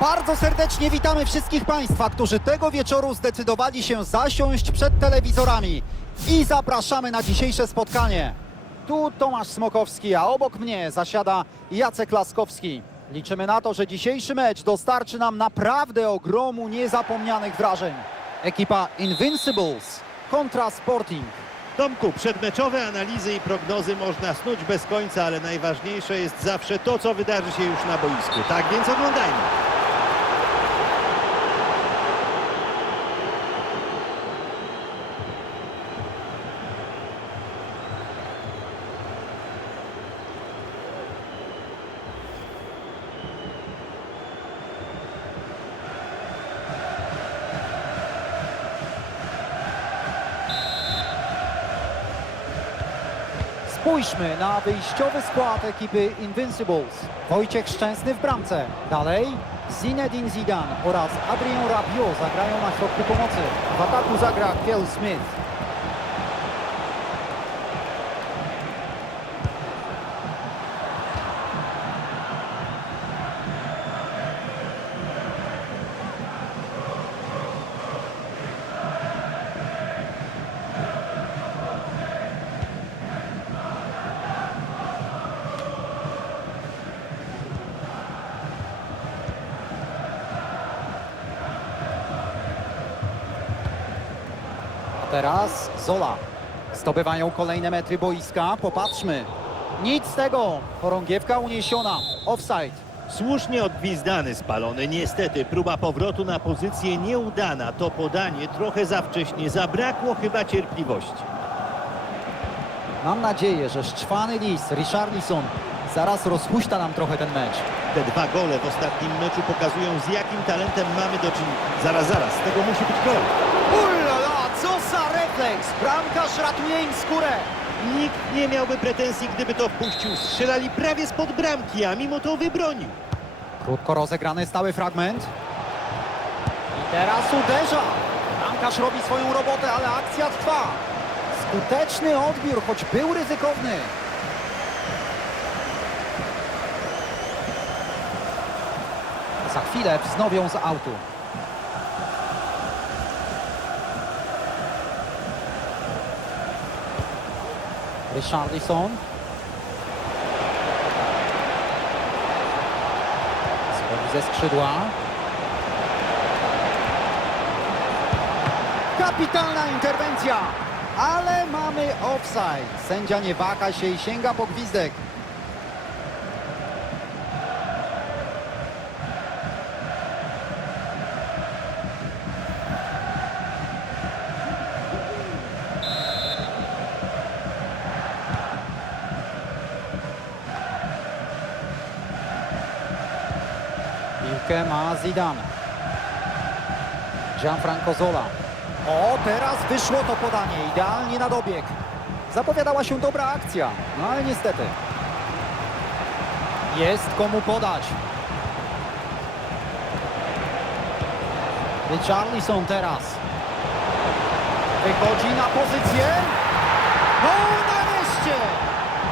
Bardzo serdecznie witamy wszystkich Państwa, którzy tego wieczoru zdecydowali się zasiąść przed telewizorami. I zapraszamy na dzisiejsze spotkanie. Tu Tomasz Smokowski, a obok mnie zasiada Jacek Laskowski. Liczymy na to, że dzisiejszy mecz dostarczy nam naprawdę ogromu niezapomnianych wrażeń. Ekipa Invincibles kontra Sporting. Tomku, przedmeczowe analizy i prognozy można snuć bez końca, ale najważniejsze jest zawsze to, co wydarzy się już na boisku. Tak więc oglądajmy. Spójrzmy na wyjściowy skład ekipy Invincibles. Wojciech Szczęsny w bramce. Dalej Zinedine Zidane oraz Adrien Rabiot zagrają na środku pomocy. W ataku zagra Kel Smith. Teraz Zola. Zdobywają kolejne metry boiska. Popatrzmy. Nic z tego. Chorągiewka uniesiona. Offside. Słusznie odgwizdany spalony. Niestety próba powrotu na pozycję nieudana. To podanie trochę za wcześnie. Zabrakło chyba cierpliwości. Mam nadzieję, że szczwany lis Richarlison zaraz rozhuśta nam trochę ten mecz. Te dwa gole w ostatnim meczu pokazują z jakim talentem mamy do czynienia. Zaraz, zaraz, z tego musi być gol. Za refleks! Bramkarz ratuje im skórę. Nikt nie miałby pretensji, gdyby to wpuścił. Strzelali prawie spod bramki, a mimo to wybronił. Krótko rozegrany stały fragment. I teraz uderza. Bramkarz robi swoją robotę, ale akcja trwa. Skuteczny odbiór, choć był ryzykowny. Za chwilę wznowią z autu. Richarlison. Schodzi ze skrzydła. Kapitalna interwencja! Ale mamy offside. Sędzia nie waha się i sięga po gwizdek. Ma Zidane. Gianfranco Zola. O, teraz wyszło to podanie, idealnie na dobieg. Zapowiadała się dobra akcja, no ale niestety. Jest komu podać. Richarlison teraz. Wychodzi na pozycję. No nareszcie!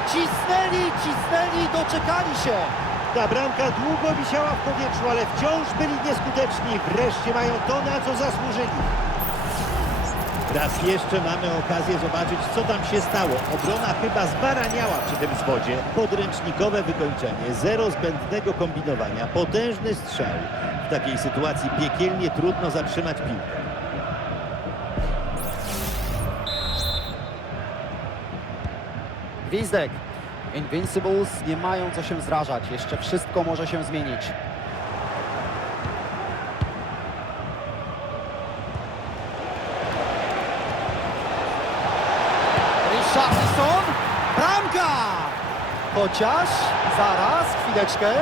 Cisnęli, cisnęli, doczekali się. Ta bramka długo wisiała w powietrzu, ale wciąż byli nieskuteczni. Wreszcie mają to, na co zasłużyli. Raz jeszcze mamy okazję zobaczyć, co tam się stało. Obrona chyba zbaraniała przy tym zwodzie. Podręcznikowe wykończenie, zero zbędnego kombinowania, potężny strzał. W takiej sytuacji piekielnie trudno zatrzymać piłkę. Gwizdek. Invincibles nie mają co się zrażać. Jeszcze wszystko może się zmienić. Richarlison. Bramka! Chociaż, zaraz, chwileczkę.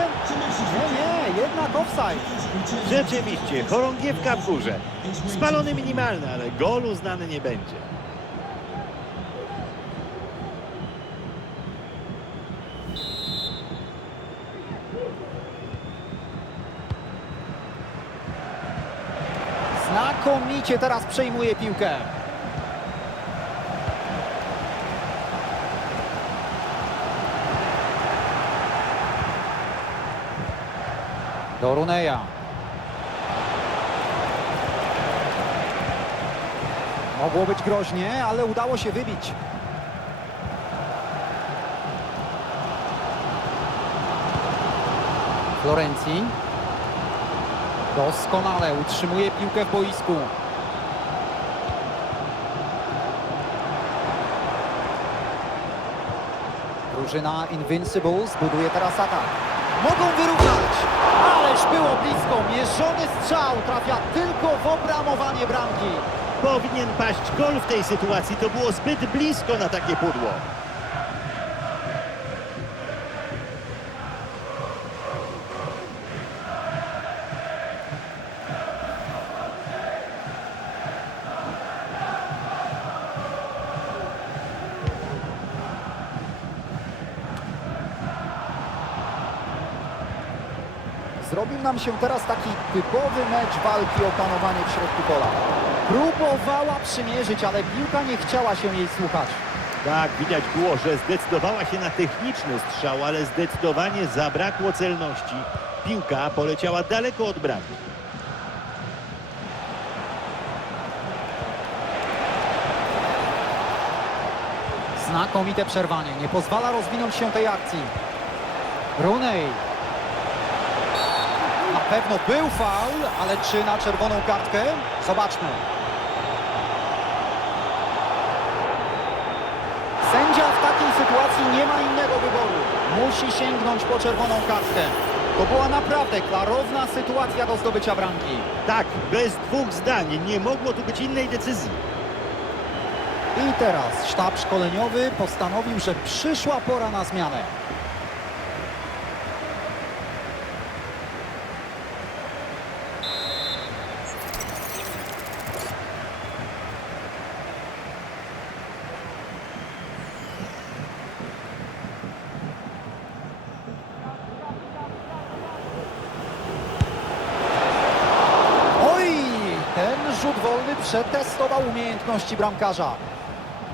Nie, nie, jednak offside. Rzeczywiście, chorągiewka w górze. Spalony minimalny, ale gol uznany nie będzie. Znakomicie teraz przejmuje piłkę. Do Runeja. Mogło być groźnie, ale udało się wybić. Florencji. Doskonale utrzymuje piłkę w boisku. Drużyna Invincibles buduje teraz atak. Mogą wyrównać, ależ było blisko. Mierzony strzał trafia tylko w obramowanie bramki. Powinien paść gol w tej sytuacji. To było zbyt blisko na takie pudło. Zrobił nam się teraz taki typowy mecz walki o panowanie w środku pola. Próbowała przymierzyć, ale piłka nie chciała się jej słuchać. Tak, widać było, że zdecydowała się na techniczny strzał, ale zdecydowanie zabrakło celności. Piłka poleciała daleko od bramki. Znakomite przerwanie, nie pozwala rozwinąć się tej akcji. Rooney. Pewno był faul, ale czy na czerwoną kartkę? Zobaczmy. Sędzia w takiej sytuacji nie ma innego wyboru. Musi sięgnąć po czerwoną kartkę. To była naprawdę klarowna sytuacja do zdobycia bramki. Tak, bez dwóch zdań. Nie mogło tu być innej decyzji. I teraz sztab szkoleniowy postanowił, że przyszła pora na zmianę. Oj, ten rzut wolny przetestował umiejętności bramkarza.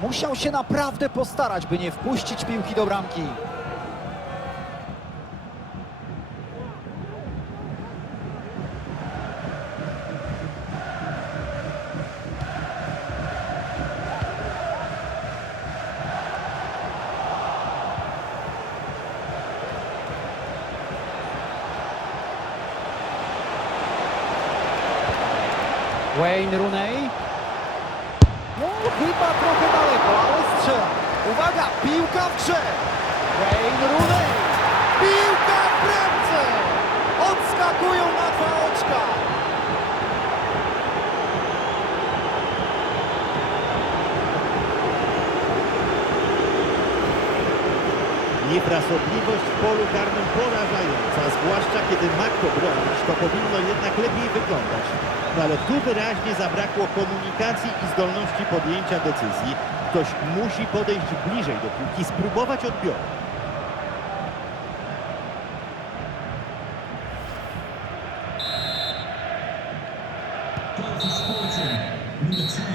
Musiał się naprawdę postarać, by nie wpuścić piłki do bramki. Wayne Rooney. No, chyba trochę daleko, ale strzela. Uwaga, piłka w grze. Wayne Rooney. Piłka w bramce. Odskakują na dwa oczka. Niefrasobliwość w polu karnym porażająca, zwłaszcza kiedy ma kto bronić, to powinno jednak lepiej wyglądać. No ale tu wyraźnie zabrakło komunikacji i zdolności podjęcia decyzji. Ktoś musi podejść bliżej do piłki, spróbować odbioru.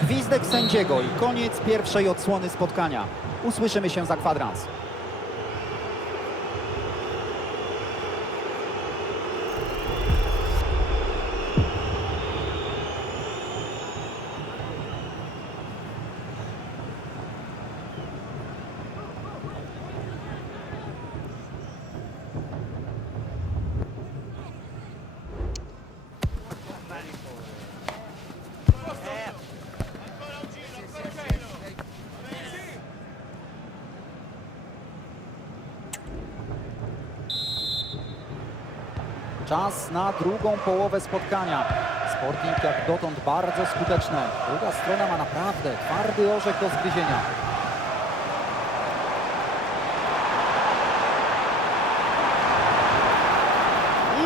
Gwizdek sędziego i koniec pierwszej odsłony spotkania. Usłyszymy się za kwadrans. Czas na drugą połowę spotkania. Sporting jak dotąd bardzo skuteczny. Druga strona ma naprawdę twardy orzech do zgryzienia.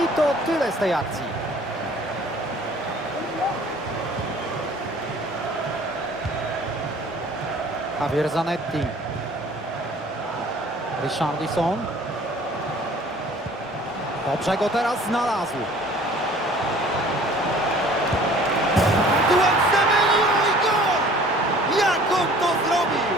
I to tyle z tej akcji. Javier Zanetti. Richarlison. Dobrze go teraz znalazł. I gol! Jak on to zrobił?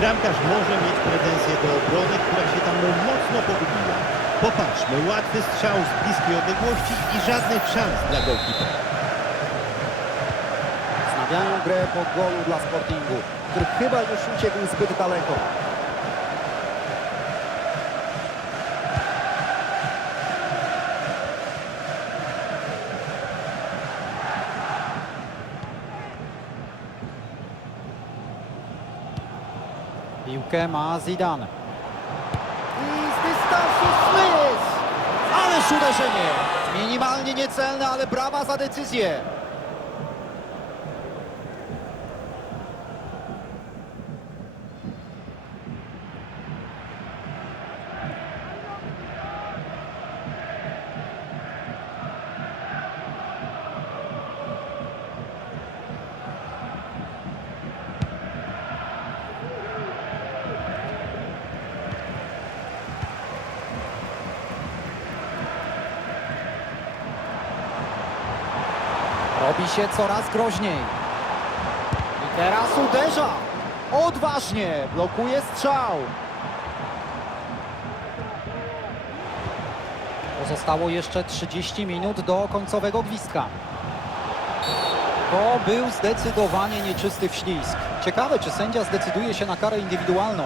Bramkarz może mieć pretensje do obrony, która się tam mocno pogubiła. Popatrzmy, łatwy strzał z bliskiej odległości i żadnych szans dla golkipera. Znawiają grę po golu dla Sportingu, który chyba już uciekł zbyt daleko. Piłkę ma Zidane. I z dystansu Smith! Ależ uderzenie! Minimalnie niecelne, ale brawa za decyzję. Robi się coraz groźniej. I teraz uderza. Odważnie blokuje strzał. Pozostało jeszcze 30 minut do końcowego gwizdka. To był zdecydowanie nieczysty wślizg. Ciekawe, czy sędzia zdecyduje się na karę indywidualną.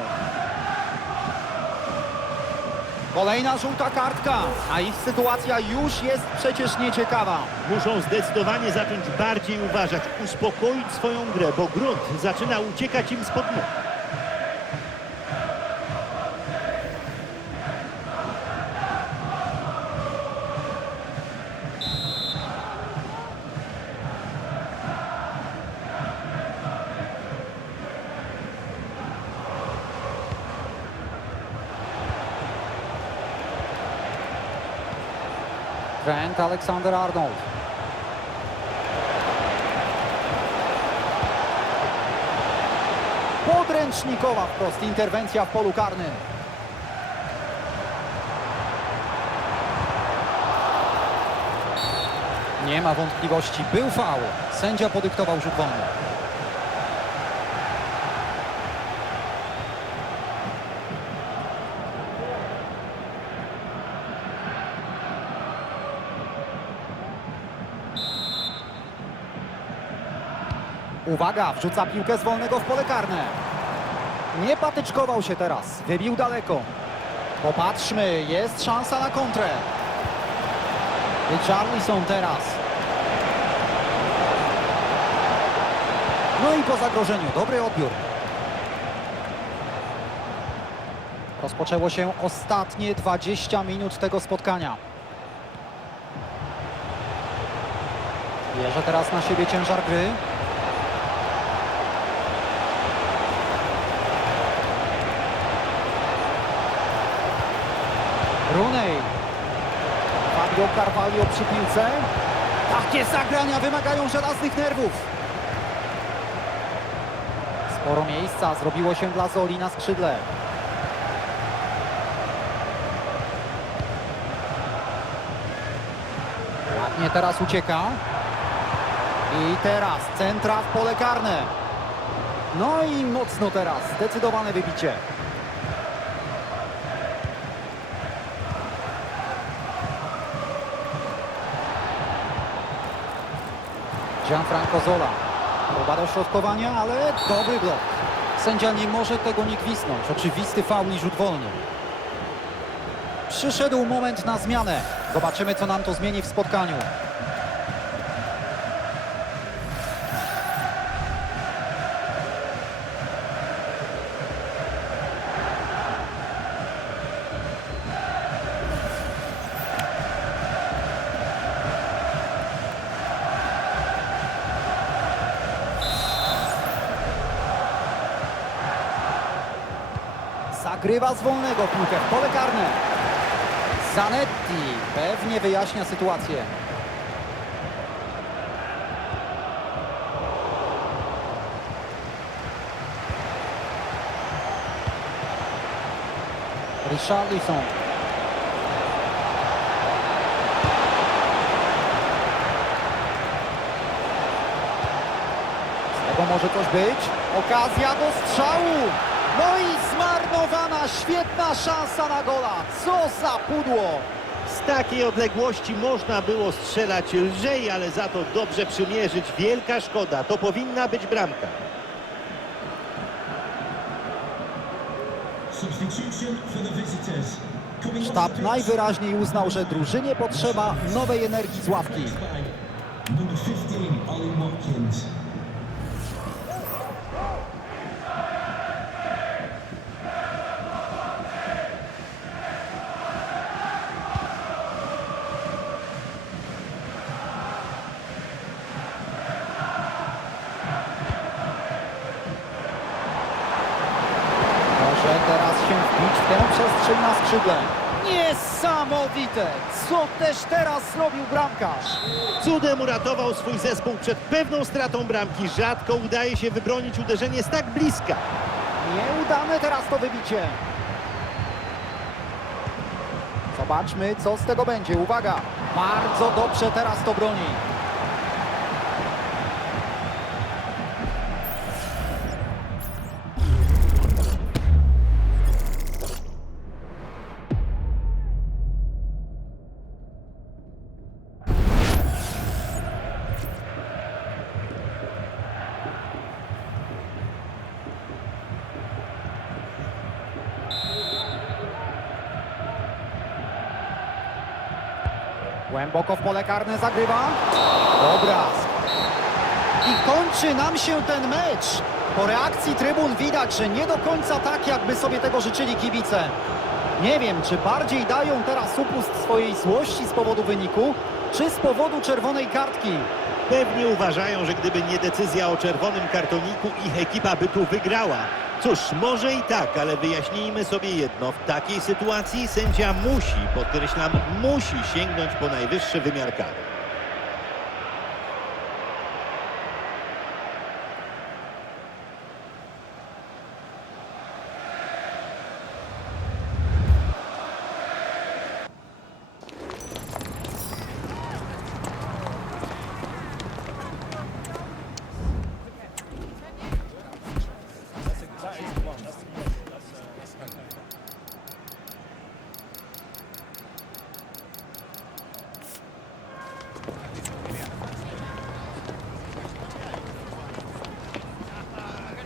Kolejna żółta kartka, a ich sytuacja już jest przecież nieciekawa. Muszą zdecydowanie zacząć bardziej uważać, uspokoić swoją grę, bo grunt zaczyna uciekać im spod nóg. Trent Alexander-Arnold. Podręcznikowa wprost interwencja w polu karnym. Nie ma wątpliwości, był faul. Sędzia podyktował rzut wolny. Uwaga, wrzuca piłkę z wolnego w pole karne. Nie patyczkował się teraz, wybił daleko. Popatrzmy, jest szansa na kontrę. Richarlison teraz. No i po zagrożeniu, dobry odbiór. Rozpoczęło się ostatnie 20 minut tego spotkania. Bierze teraz na siebie ciężar gry. Rooney. Fabio Carvalho przy piłce. Takie zagrania wymagają żelaznych nerwów. Sporo miejsca zrobiło się dla Zoli na skrzydle. Ładnie teraz ucieka. I teraz centra w pole karne. No i mocno teraz, zdecydowane wybicie. Gianfranco Zola. Próba dośrodkowania, ale dobry blok. Sędzia nie może tego nie gwisnąć. Oczywisty faul i rzut wolny. Przyszedł moment na zmianę. Zobaczymy, co nam to zmieni w spotkaniu. Zagrywa z wolnego piłkę w pole karne. Zanetti pewnie wyjaśnia sytuację. Richarlison. Z tego może coś być. Okazja do strzału. No i zmarnowana świetna szansa na gola. Co za pudło! Z takiej odległości można było strzelać lżej, ale za to dobrze przymierzyć. Wielka szkoda. To powinna być bramka. Sztab najwyraźniej uznał, że drużynie potrzeba nowej energii z ławki. number 15, Ollie Watkins. Skrzydle. Niesamowite! Co też teraz zrobił bramkarz? Cudem uratował swój zespół przed pewną stratą bramki. Rzadko udaje się wybronić uderzenie z tak bliska. Nieudane teraz to wybicie. Zobaczmy, co z tego będzie. Uwaga! Bardzo dobrze teraz to broni. Głęboko w pole karne zagrywa. Obraz. I kończy nam się ten mecz. Po reakcji trybun widać, że nie do końca tak, jakby sobie tego życzyli kibice. Nie wiem, czy bardziej dają teraz upust swojej złości z powodu wyniku, czy z powodu czerwonej kartki. Pewnie uważają, że gdyby nie decyzja o czerwonym kartoniku, ich ekipa by tu wygrała. Cóż, może i tak, ale wyjaśnijmy sobie jedno. W takiej sytuacji sędzia musi, podkreślam, musi sięgnąć po najwyższy wymiar kary.